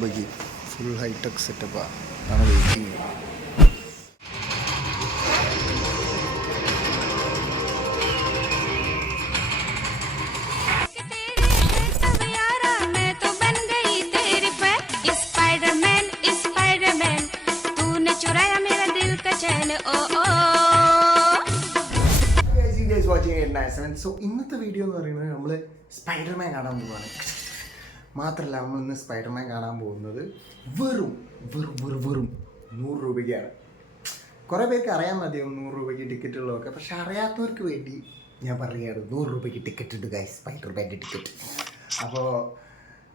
മുംബൈക്ക് full hi tech സെറ്റപ്പാണ് ആണ് waiting watching so ഇന്നത്തെ വീഡിയോ എന്ന് പറയുന്നത് നമ്മൾ സ്പൈഡർമാൻ കാണാൻ പോവുകയാണ് മാത്രമല്ല നമ്മൾ ഇന്ന് സ്പൈഡർമാൻ കാണാൻ പോകുന്നത് വെറും വെറും വെറും വെറും നൂറ് രൂപയ്ക്കാണ്. കുറേ പേർക്ക് അറിയാൻ മതിയാവും നൂറ് രൂപയ്ക്ക് ടിക്കറ്റ് ഉള്ളതൊക്കെ. പക്ഷെ അറിയാത്തവർക്ക് വേണ്ടി ഞാൻ പറയുകയാണ് നൂറ് രൂപയ്ക്ക് ടിക്കറ്റ് ഉണ്ട് ഗൈസ് സ്പൈഡർമാന്റെ ടിക്കറ്റ് അപ്പോൾ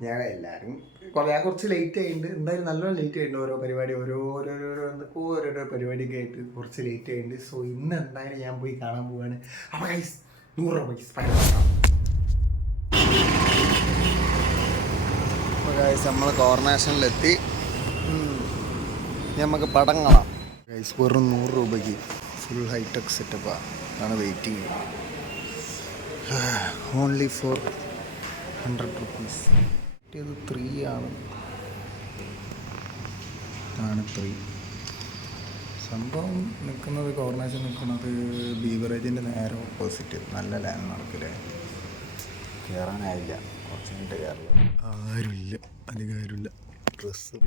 ഞാൻ എല്ലാവരും ഞാൻ കുറച്ച് ലേറ്റ് ആയിട്ടുണ്ട് എന്തായാലും നല്ലോണം ലേറ്റ് ആയിട്ടുണ്ട് ഓരോ പരിപാടി. ഓരോ ഓരോരോ എന്തൊക്കെ ആയിട്ട് കുറച്ച് ലേറ്റ് ആയിട്ടുണ്ട് സോ ഇന്ന് എന്തായാലും ഞാൻ പോയി കാണാൻ പോവാണ്. അപ്പോൾ ഗൈസ് നൂറ് രൂപയ്ക്ക് സ്പൈഡർമാൻ അപ്പോൾ ഗൈസ് നമ്മൾ കോർണേഷനിലെത്തി നമുക്ക് പടം കാണാം. ഗൈസ് വെറും നൂറ് രൂപയ്ക്ക് ഫുൾ ഹൈടെക് സെറ്റപ്പാണ് ആണ് waiting only four hundred rupees കിട്ടിയത് ത്രീ ആണ്. ആണ് ത്രീ സംഭവം നിൽക്കുന്നത് കോർണേഷൻ നിൽക്കുന്നത് ബീവറേജിന്റെ നേരെ ഓപ്പോസിറ്റ് നല്ല ലാൻഡ് മാർക്കിൽ കയറാനായില്ല കുറച്ച് കഴിഞ്ഞിട്ട് കയറില്ല ആരുമില്ല. അധികം ആരുമില്ല ഡ്രസ്സ്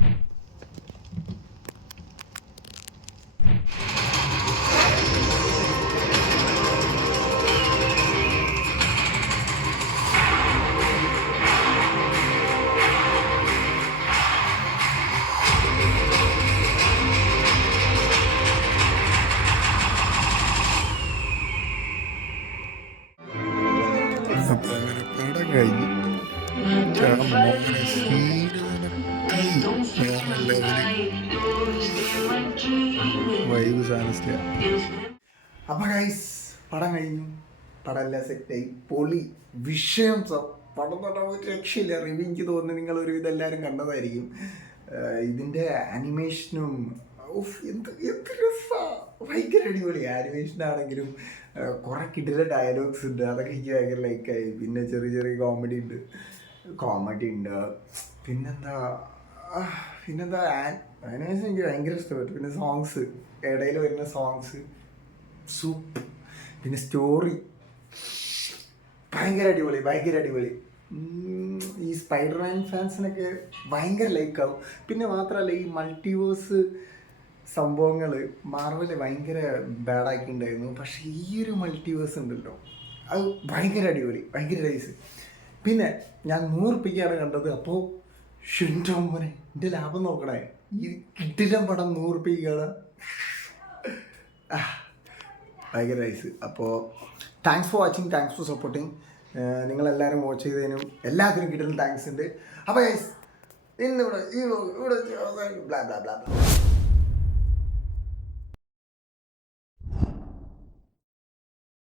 അപ്പം അങ്ങനെ പടം കഴിഞ്ഞു നിനക്ക് വേറെ ലെവൽ വൈബ് സാധനസ്ഥ അപ്പൊ ഗൈസ് പടം കഴിഞ്ഞു. പടം എല്ലാം സെറ്റായി. പൊളി വിഷയം പടം എന്ന് ഒരു രക്ഷയില്ല. റിവ്യൂ എനിക്ക് തോന്നുന്നു നിങ്ങൾ ഒരു ഇതെല്ലാവരും കണ്ടതായിരിക്കും. ഇതിന്റെ ആനിമേഷനും ഉഫ്, എന്ത് എന്ത് ഭയങ്കര അടിപൊളി. ആനിമേഷൻ ആണെങ്കിലും കുറെ കിടില ഡയലോഗ്സ് ഉണ്ട്. അതൊക്കെ എനിക്ക് ഭയങ്കര ലൈക്കായി പിന്നെ ചെറിയ ചെറിയ കോമഡി ഉണ്ട്. കോമഡി ഉണ്ട്. പിന്നെന്താ? പിന്നെന്താ? ആനിമേഷൻ എനിക്ക് ഭയങ്കര ഇഷ്ടപ്പെട്ടു. പിന്നെ സോങ്സ് ഇടയിൽ വരുന്ന സോങ്സ് സൂപ്പർ പിന്നെ സ്റ്റോറി ഭയങ്കര അടിപൊളി ഭയങ്കര അടിപൊളി. ഈ സ്പൈഡർമാൻ ഫാൻസിനൊക്കെ ഭയങ്കര ലൈക്കാവും പിന്നെ മാത്രമല്ല ഈ മൾട്ടിവേഴ്സ് സംഭവങ്ങൾ മാർവൽ ഭയങ്കര ബാഡാക്കിയിട്ടുണ്ടായിരുന്നു പക്ഷേ ഈ ഒരു മൾട്ടിവേഴ്സ് ഉണ്ടല്ലോ. അത് ഭയങ്കര അടിപൊളി ഭയങ്കര നൈസ് പിന്നെ ഞാൻ നൂറ് കണ്ടത്. അപ്പോൾ ഷിന്റെ മോനെ എന്റെ ലാഭം നോക്കണേ. ഈ കിട്ടില്ല പടം നൂറ് ഭയങ്കര നൈസ് അപ്പോൾ thanks for watching thanks for supporting നിങ്ങളെല്ലാവരും വാച്ച് ചെയ്തതിനും എല്ലാത്തിനും കിട്ടുന്ന താങ്ക്സ് ഉണ്ട്. അപ്പോൾ ഇന്നിവിടെ ഈ ഇവിടെ ബ്ലാ ബ്ലാ ബ്ലാ